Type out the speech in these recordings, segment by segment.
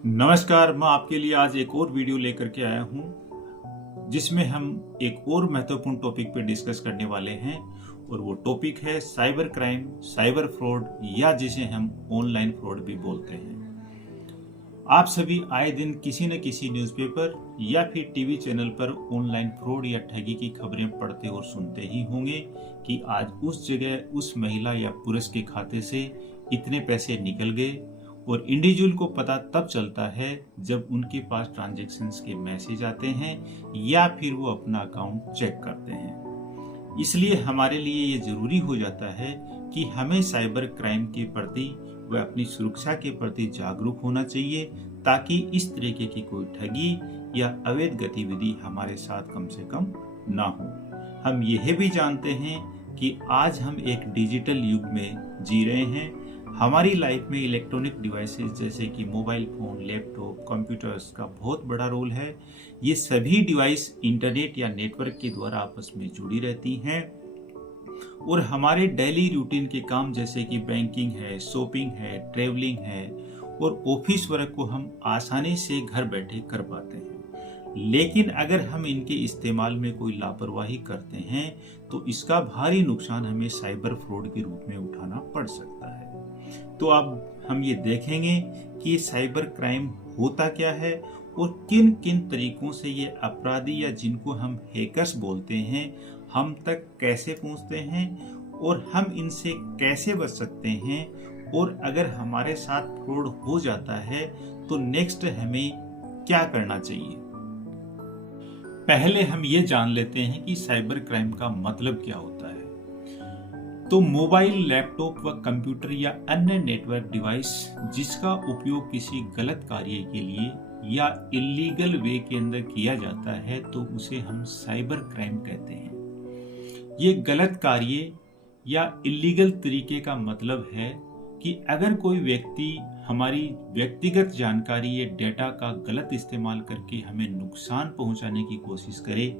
नमस्कार, मैं आपके लिए आज एक और वीडियो लेकर के आया हूं जिसमें हम एक और महत्वपूर्ण टॉपिक पे डिस्कस करने वाले हैं और वो टॉपिक है साइबर क्राइम, साइबर फ्रॉड या जिसे हम ऑनलाइन फ्रॉड भी बोलते हैं। आप सभी आए दिन किसी न किसी न्यूज़पेपर या फिर टीवी चैनल पर ऑनलाइन फ्रॉड या ठगी की खबरें पढ़ते और सुनते ही होंगे कि आज उस जगह उस महिला या पुरुष के खाते से इतने पैसे निकल गए। और इंडिविजुअल को पता तब चलता है जब उनके पास ट्रांजैक्शंस के मैसेज आते हैं या फिर वो अपना अकाउंट चेक करते हैं। इसलिए हमारे लिए ये जरूरी हो जाता है कि हमें साइबर क्राइम के प्रति व अपनी सुरक्षा के प्रति जागरूक होना चाहिए ताकि इस तरीके की कोई ठगी या अवैध गतिविधि हमारे साथ कम से कम ना हो। हम यह भी जानते हैं कि आज हम एक डिजिटल युग में जी रहे हैं। हमारी लाइफ में इलेक्ट्रॉनिक डिवाइसेस जैसे कि मोबाइल फोन, लैपटॉप, कंप्यूटर्स का बहुत बड़ा रोल है। ये सभी डिवाइस इंटरनेट या नेटवर्क के द्वारा आपस में जुड़ी रहती हैं और हमारे डेली रूटीन के काम जैसे कि बैंकिंग है, शॉपिंग है, ट्रेवलिंग है और ऑफिस वर्क को हम आसानी से घर बैठे कर पाते हैं। लेकिन अगर हम इनके इस्तेमाल में कोई लापरवाही करते हैं तो इसका भारी नुकसान हमें साइबर फ्रॉड के रूप में उठाना पड़ सकता है। तो अब हम ये देखेंगे कि साइबर क्राइम होता क्या है और किन किन तरीकों से ये अपराधी या जिनको हम हैकर्स बोलते हैं हम तक कैसे पहुंचते हैं और हम इनसे कैसे बच सकते हैं, और अगर हमारे साथ फ्रॉड हो जाता है तो नेक्स्ट हमें क्या करना चाहिए। पहले हम ये जान लेते हैं कि साइबर क्राइम का मतलब क्या होता है। तो मोबाइल, लैपटॉप व कंप्यूटर या अन्य नेटवर्क डिवाइस जिसका उपयोग किसी गलत कार्य के लिए या इलीगल वे के अंदर किया जाता है तो उसे हम साइबर क्राइम कहते हैं। ये गलत कार्य या इलीगल तरीके का मतलब है कि अगर कोई व्यक्ति हमारी व्यक्तिगत जानकारी या डेटा का गलत इस्तेमाल करके हमें नुकसान पहुंचाने की कोशिश करे,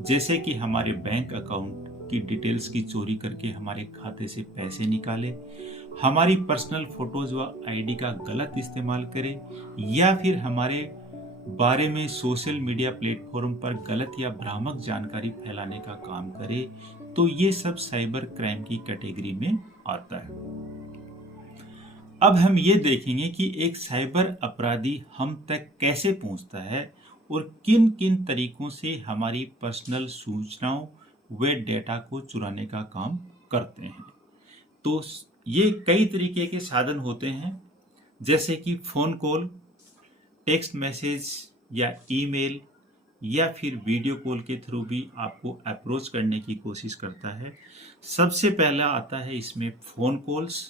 जैसे कि हमारे बैंक अकाउंट की डिटेल्स की चोरी करके हमारे खाते से पैसे निकाले, हमारी पर्सनल फोटोज व आईडी का गलत इस्तेमाल करे या फिर हमारे बारे में सोशल मीडिया प्लेटफॉर्म पर गलत या भ्रामक जानकारी फैलाने का काम करे, तो ये सब साइबर क्राइम की कैटेगरी में आता है। अब हम ये देखेंगे कि एक साइबर अपराधी हम तक कैसे पहुंचता है और किन किन तरीकों से हमारी पर्सनल सूचनाओं वे डेटा को चुराने का काम करते हैं। तो ये कई तरीके के साधन होते हैं, जैसे कि फोन कॉल, टेक्स्ट मैसेज या ईमेल या फिर वीडियो कॉल के थ्रू भी आपको अप्रोच करने की कोशिश करता है। सबसे पहला आता है इसमें फोन कॉल्स।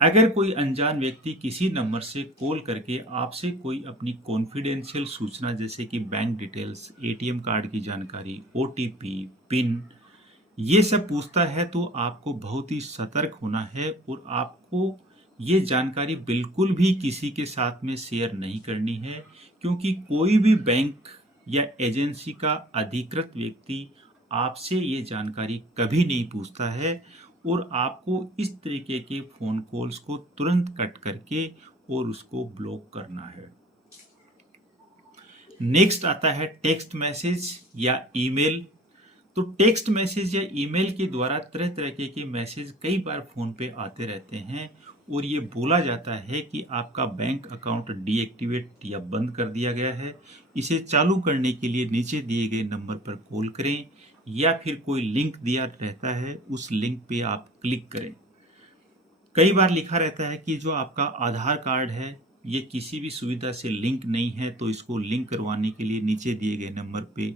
अगर कोई अनजान व्यक्ति किसी नंबर से कॉल करके आपसे कोई अपनी कॉन्फिडेंशियल सूचना जैसे कि बैंक डिटेल्स, एटीएम कार्ड की जानकारी, ओटीपी, पिन, ये सब पूछता है तो आपको बहुत ही सतर्क होना है और आपको ये जानकारी बिल्कुल भी किसी के साथ में शेयर नहीं करनी है, क्योंकि कोई भी बैंक या एजेंसी का अधिकृत व्यक्ति आपसे ये जानकारी कभी नहीं पूछता है और आपको इस तरीके के फोन कॉल्स को तुरंत कट करके और उसको ब्लॉक करना है। नेक्स्ट आता है टेक्स्ट मैसेज या ईमेल। तो टेक्स्ट मैसेज या ईमेल के द्वारा तरह तरह के मैसेज कई बार फोन पे आते रहते हैं और ये बोला जाता है कि आपका बैंक अकाउंट डीएक्टिवेट या बंद कर दिया गया है, इसे चालू करने के लिए नीचे दिए गए नंबर पर कॉल करें या फिर कोई लिंक दिया रहता है, उस लिंक पे आप क्लिक करें। कई बार लिखा रहता है कि जो आपका आधार कार्ड है ये किसी भी सुविधा से लिंक नहीं है, तो इसको लिंक करवाने के लिए नीचे दिए गए नंबर पे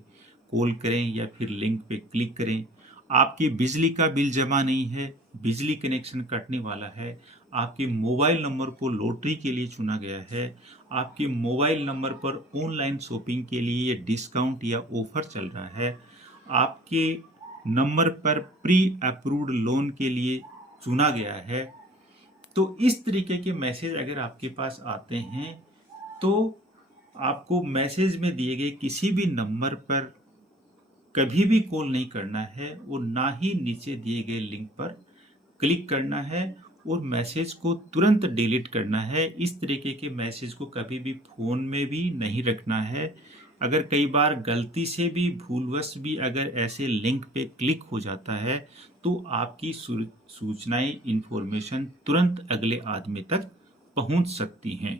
कॉल करें या फिर लिंक पे क्लिक करें। आपकी बिजली का बिल जमा नहीं है, बिजली कनेक्शन कटने वाला है, आपके मोबाइल नंबर को लॉटरी के लिए चुना गया है, आपके मोबाइल नंबर पर ऑनलाइन शॉपिंग के लिए डिस्काउंट या ऑफर चल रहा है, आपके नंबर पर प्री अप्रूव्ड लोन के लिए चुना गया है, तो इस तरीके के मैसेज अगर आपके पास आते हैं तो आपको मैसेज में दिए गए किसी भी नंबर पर कभी भी कॉल नहीं करना है और ना ही नीचे दिए गए लिंक पर क्लिक करना है और मैसेज को तुरंत डिलीट करना है। इस तरीके के मैसेज को कभी भी फ़ोन में भी नहीं रखना है। अगर कई बार गलती से भी भूलवश भी अगर ऐसे लिंक पे क्लिक हो जाता है तो आपकी सूचनाएं इन्फॉर्मेशन तुरंत अगले आदमी तक पहुंच सकती हैं।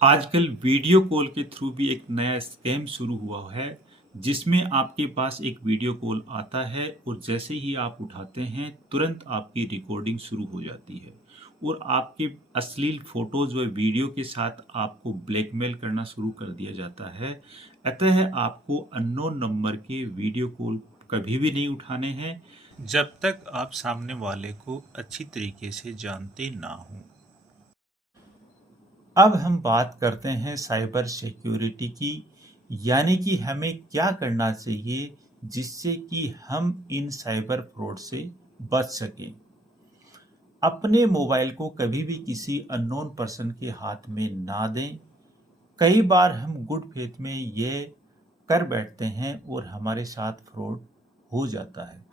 आजकल वीडियो कॉल के थ्रू भी एक नया स्कैम शुरू हुआ है, जिसमें आपके पास एक वीडियो कॉल आता है और जैसे ही आप उठाते हैं तुरंत आपकी रिकॉर्डिंग शुरू हो जाती है और आपके अश्लील फोटोज व वीडियो के साथ आपको ब्लैकमेल करना शुरू कर दिया जाता है। अतः आपको अननोन नंबर के वीडियो कॉल कभी भी नहीं उठाने हैं जब तक आप सामने वाले को अच्छी तरीके से जानते ना हों। अब हम बात करते हैं साइबर सिक्योरिटी की, यानी कि हमें क्या करना चाहिए जिससे कि हम इन साइबर फ्रॉड से बच सकें। अपने मोबाइल को कभी भी किसी अननोन पर्सन के हाथ में ना दें। कई बार हम गुड फेथ में ये कर बैठते हैं और हमारे साथ फ्रॉड हो जाता है।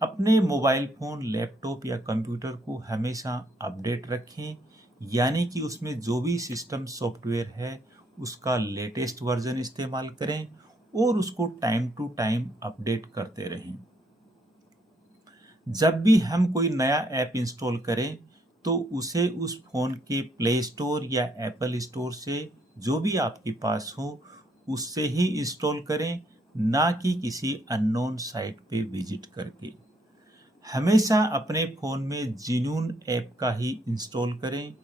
अपने मोबाइल फ़ोन, लैपटॉप या कंप्यूटर को हमेशा अपडेट रखें, यानी कि उसमें जो भी सिस्टम सॉफ्टवेयर है उसका लेटेस्ट वर्जन इस्तेमाल करें और उसको टाइम टू टाइम अपडेट करते रहें। जब भी हम कोई नया ऐप इंस्टॉल करें तो उसे उस फ़ोन के प्ले स्टोर या एप्पल स्टोर से, जो भी आपके पास हो, उससे ही इंस्टॉल करें, ना कि किसी अननोन साइट पे विजिट करके। हमेशा अपने फ़ोन में जेन्युइन ऐप का ही इंस्टॉल करें।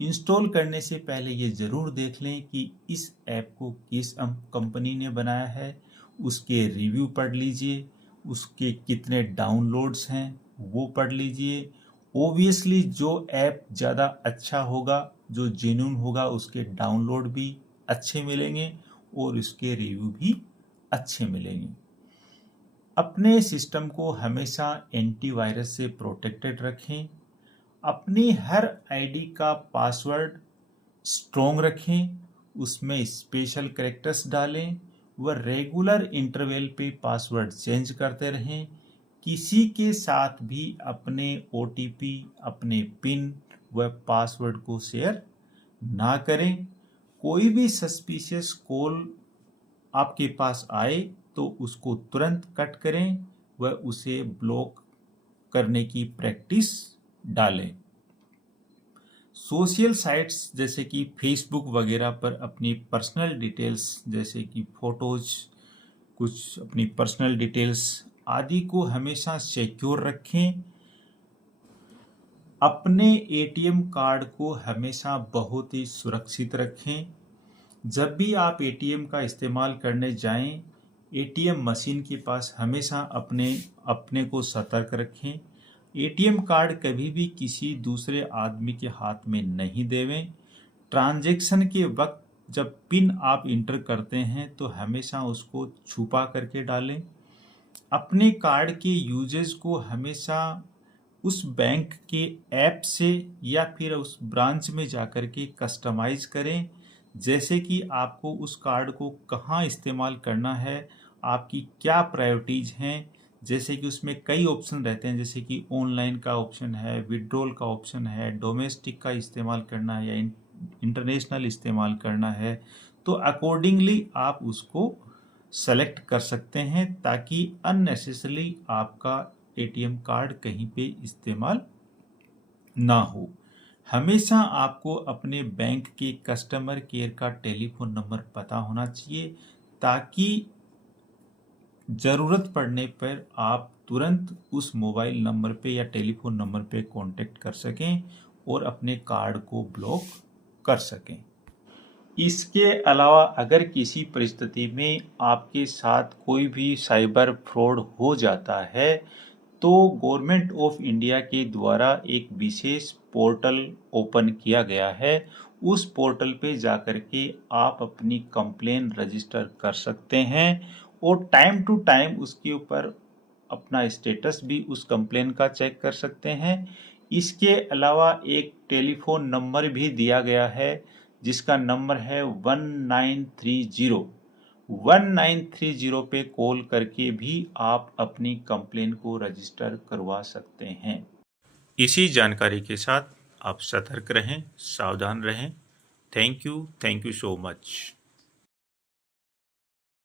इंस्टॉल करने से पहले ये ज़रूर देख लें कि इस ऐप को किस कंपनी ने बनाया है, उसके रिव्यू पढ़ लीजिए, उसके कितने डाउनलोड्स हैं वो पढ़ लीजिए। ओबियसली जो ऐप ज़्यादा अच्छा होगा, जो जेन्युइन होगा, उसके डाउनलोड भी अच्छे मिलेंगे और उसके रिव्यू भी अच्छे मिलेंगे। अपने सिस्टम को हमेशा एंटीवायरस से प्रोटेक्टेड रखें। अपनी हर आईडी का पासवर्ड स्ट्रोंग रखें, उसमें स्पेशल कैरेक्टर्स डालें व रेगुलर इंटरवल पे पासवर्ड चेंज करते रहें। किसी के साथ भी अपने ओटीपी, अपने पिन व पासवर्ड को शेयर ना करें। कोई भी सस्पिशियस कॉल आपके पास आए तो उसको तुरंत कट करें व उसे ब्लॉक करने की प्रैक्टिस डालें। सोशल साइट्स जैसे कि फेसबुक वगैरह पर अपनी पर्सनल डिटेल्स जैसे कि फोटोज, कुछ अपनी पर्सनल डिटेल्स आदि को हमेशा सिक्योर रखें। अपने एटीएम कार्ड को हमेशा बहुत ही सुरक्षित रखें। जब भी आप एटीएम का इस्तेमाल करने जाएं, एटीएम मशीन के पास हमेशा अपने को सतर्क रखें। एटीएम कार्ड कभी भी किसी दूसरे आदमी के हाथ में नहीं देवें। ट्रांजैक्शन के वक्त जब पिन आप इंटर करते हैं तो हमेशा उसको छुपा करके डालें। अपने कार्ड के यूजेज को हमेशा उस बैंक के ऐप से या फिर उस ब्रांच में जाकर के कस्टमाइज करें, जैसे कि आपको उस कार्ड को कहाँ इस्तेमाल करना है, आपकी क्या प्रायोरिटीज़ हैं। जैसे कि उसमें कई ऑप्शन रहते हैं, जैसे कि ऑनलाइन का ऑप्शन है, विड्रॉल का ऑप्शन है, डोमेस्टिक का इस्तेमाल करना है या इंटरनेशनल इस्तेमाल करना है, तो अकॉर्डिंगली आप उसको सेलेक्ट कर सकते हैं ताकि अननेसेसरली आपका एटीएम कार्ड कहीं पे इस्तेमाल ना हो। हमेशा आपको अपने बैंक के कस्टमर केयर का टेलीफोन नंबर पता होना चाहिए ताकि ज़रूरत पड़ने पर आप तुरंत उस मोबाइल नंबर पे या टेलीफोन नंबर पे कांटेक्ट कर सकें और अपने कार्ड को ब्लॉक कर सकें। इसके अलावा अगर किसी परिस्थिति में आपके साथ कोई भी साइबर फ्रॉड हो जाता है तो गवर्नमेंट ऑफ इंडिया के द्वारा एक विशेष पोर्टल ओपन किया गया है। उस पोर्टल पे जाकर के आप अपनी कंप्लेन रजिस्टर कर सकते हैं और टाइम टू टाइम उसके ऊपर अपना स्टेटस भी उस कंप्लेन का चेक कर सकते हैं। इसके अलावा एक टेलीफोन नंबर भी दिया गया है जिसका नंबर है 1930 पे कॉल करके भी आप अपनी कंप्लेन को रजिस्टर करवा सकते हैं। इसी जानकारी के साथ आप सतर्क रहें, सावधान रहें। Thank you so much.